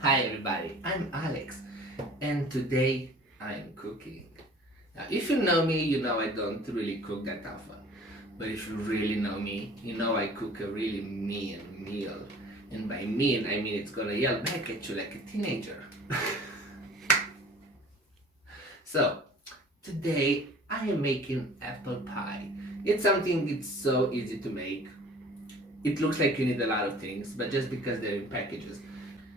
Hi everybody, I'm Alex and today I'm cooking. Now, if you know me, you know I don't really cook that often. But if you really know me, you know I cook a really mean meal. And by mean, I mean it's gonna yell back at you like a teenager. So, today I am making apple pie. It's something it's so easy to make. It looks like you need a lot of things, but just because they're in packages.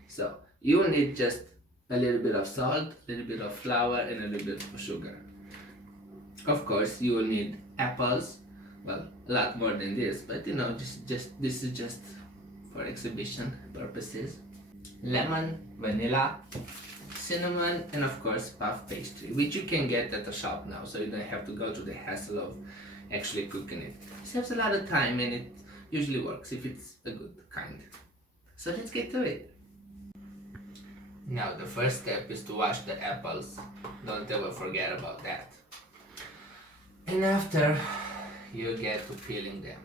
So you will need just a little bit of salt, a little bit of flour, and a little bit of sugar. Of course, you will need apples. Well, a lot more than this, but just this is just for exhibition purposes. Lemon, vanilla, cinnamon, and of course puff pastry, which you can get at the shop now, so you don't have to go through the hassle of actually cooking it. It saves a lot of time, and it usually works if it's a good kind. So let's get to it. Now, the first step is to wash the apples. Don't ever forget about that. And after, you get to peeling them.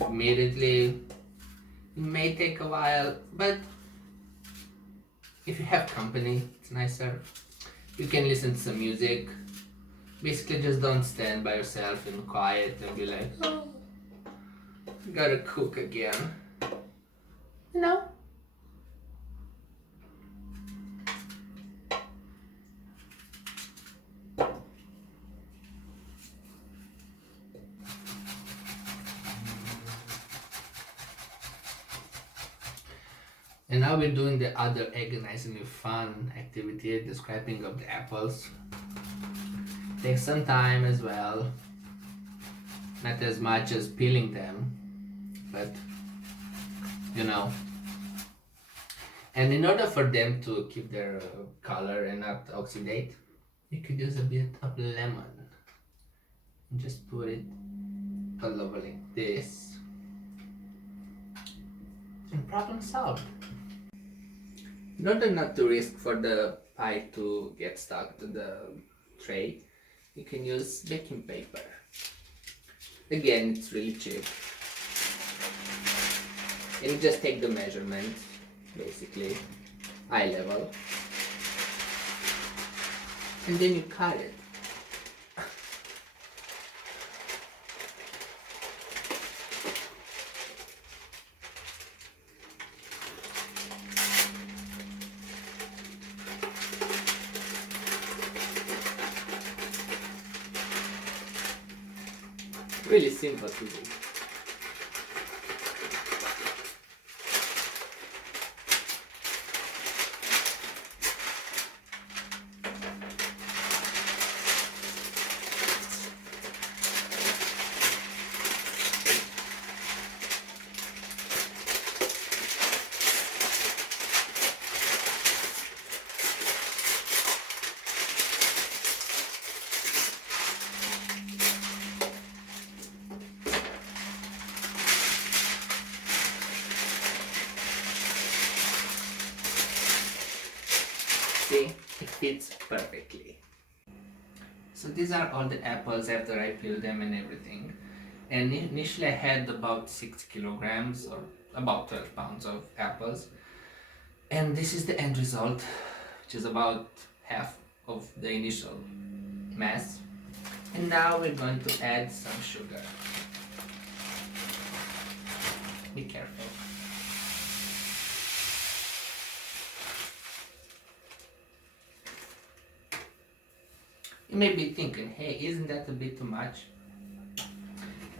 Immediately, it may take a while, but if you have company, it's nicer. You can listen to some music. Basically, just don't stand by yourself and quiet and be like, oh, gotta cook again. You know? And now we're doing the other agonizingly fun activity, the scraping of the apples. Takes some time as well, not as much as peeling them, but you know. And in order for them to keep their color and not oxidate, you could use a bit of lemon and just put it all over like this, and problem solved. In order not to risk for the pie to get stuck to the tray, you can use baking paper. Again, it's really cheap. And you just take the measurements, basically, eye level, and then you cut it. Really simple to do. See, it fits perfectly. So these are all the apples after I peeled them and everything. And initially I had about 6 kilograms or about 12 pounds of apples. And this is the end result, which is about half of the initial mass. And now we're going to add some sugar. Be careful. You may be thinking, hey, isn't that a bit too much?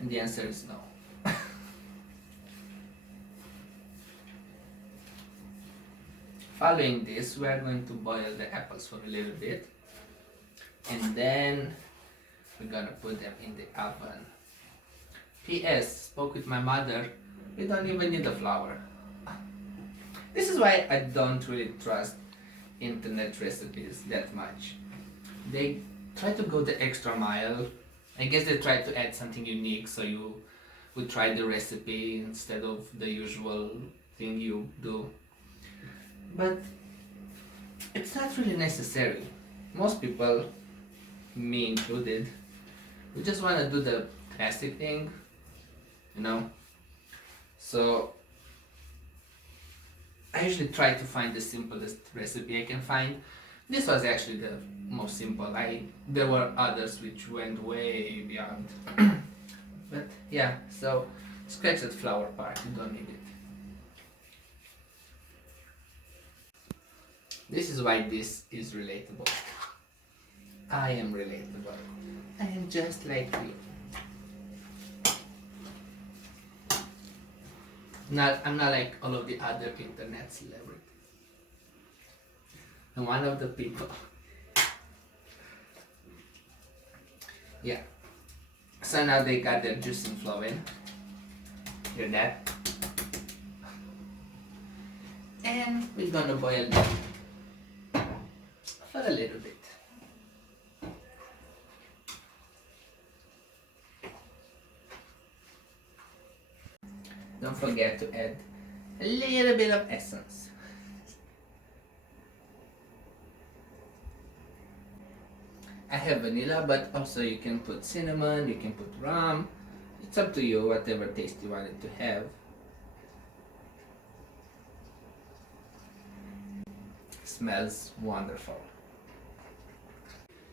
And the answer is no. Following this, we are going to boil the apples for a little bit. And then we're gonna put them in the oven. P.S. Spoke with my mother, we don't even need the flour. This is why I don't really trust internet recipes that much. They try to go the extra mile. I guess they try to add something unique, so you would try the recipe instead of the usual thing you do. But it's not really necessary. Most people, me included, we just want to do the classic thing, you know. So I usually try to find the simplest recipe I can find. This was actually the most simple. There were others which went way beyond. But yeah, so scratch that flower part, you don't need it. This is why this is relatable. I am relatable. I am just like you. I'm not like all of the other internet celebrities. I'm one of the people. Yeah. So now they got their juice and flow in. Hear that? And we're gonna boil them for a little bit. Don't forget to add a little bit of essence. I have vanilla, but also you can put cinnamon, you can put rum. It's up to you, whatever taste you want it to have. Smells wonderful.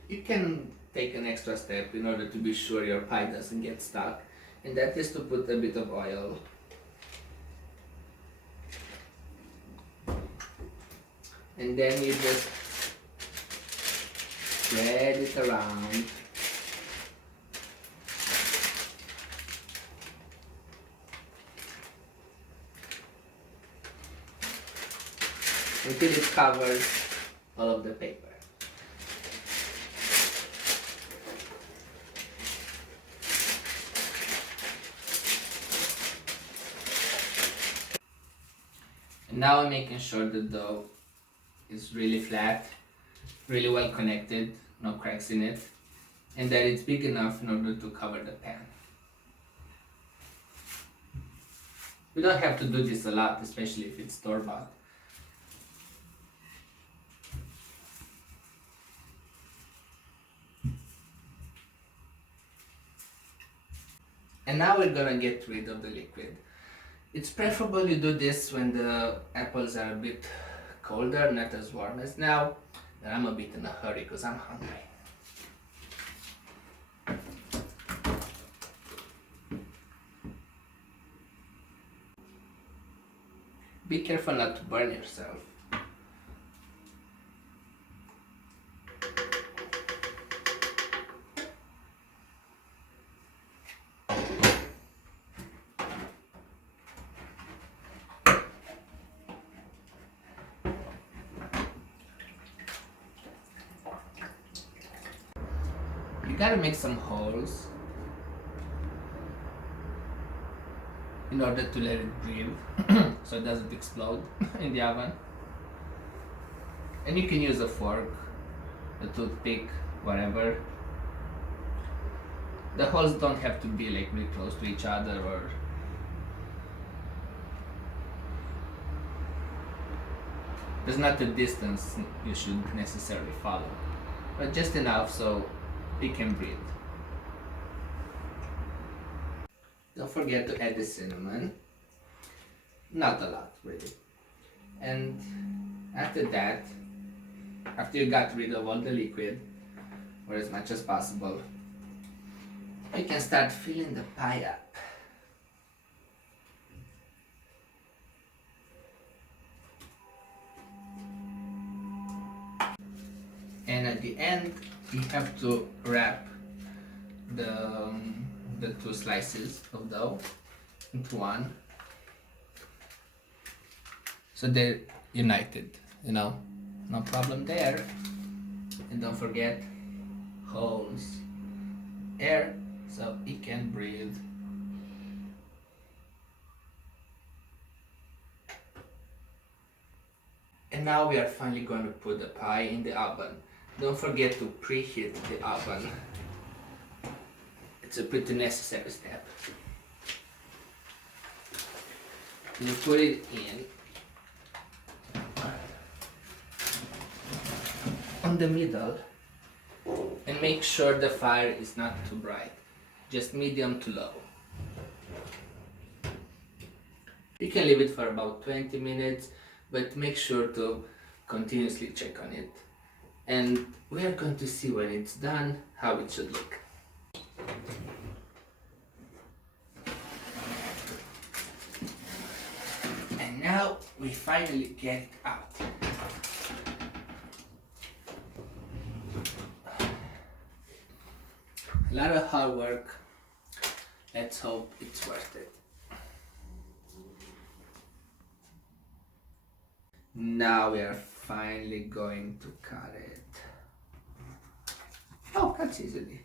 You can take an extra step in order to be sure your pie doesn't get stuck, and that is to put a bit of oil. And then you just spread it around. Until it covers all of the paper. And now I'm making sure the dough is really flat, really well connected, no cracks in it, and that it's big enough in order to cover the pan. We don't have to do this a lot, especially if it's store-bought. And now we're gonna get rid of the liquid. It's preferable you do this when the apples are a bit colder, not as warm as now. But I'm a bit in a hurry because I'm hungry. Be careful not to burn yourself. You gotta make some holes in order to let it breathe so it doesn't explode in the oven. And you can use a fork, a toothpick, whatever. The holes don't have to be like really close to each other, or there's not a distance you should necessarily follow, but just enough so it can breathe. Don't forget to add the cinnamon. Not a lot, really. And after that, after you got rid of all the liquid, or as much as possible, you can start filling the pie up. And at the end, you have to wrap the two slices of dough into one, so they're united, no problem there. And don't forget, holes, air, so it can breathe. And now we are finally going to put the pie in the oven. Don't forget to preheat the oven. It's a pretty necessary step. You put it in on the middle, and make sure the fire is not too bright, just medium to low. You can leave it for about 20 minutes, but make sure to continuously check on it. And we are going to see when it's done how it should look. And now we finally get it out. A lot of hard work. Let's hope it's worth it. Now we are finally going to cut it. Oh, cuts easily.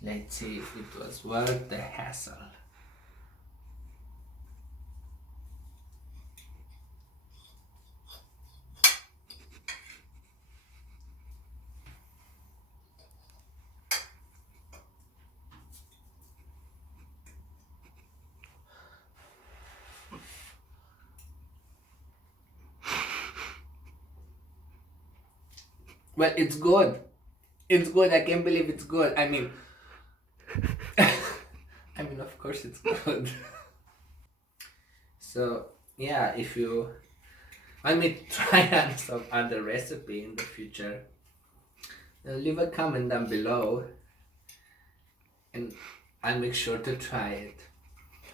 Let's see if it was worth the hassle. Well, it's good. It's good. I can't believe it's good. I mean, of course it's good. So, yeah, if you want me to try out some other recipe in the future, leave a comment down below and I'll make sure to try it.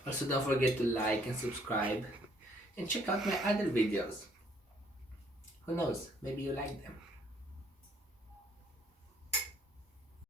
Also, don't forget to like and subscribe and check out my other videos. Who knows, maybe you like them.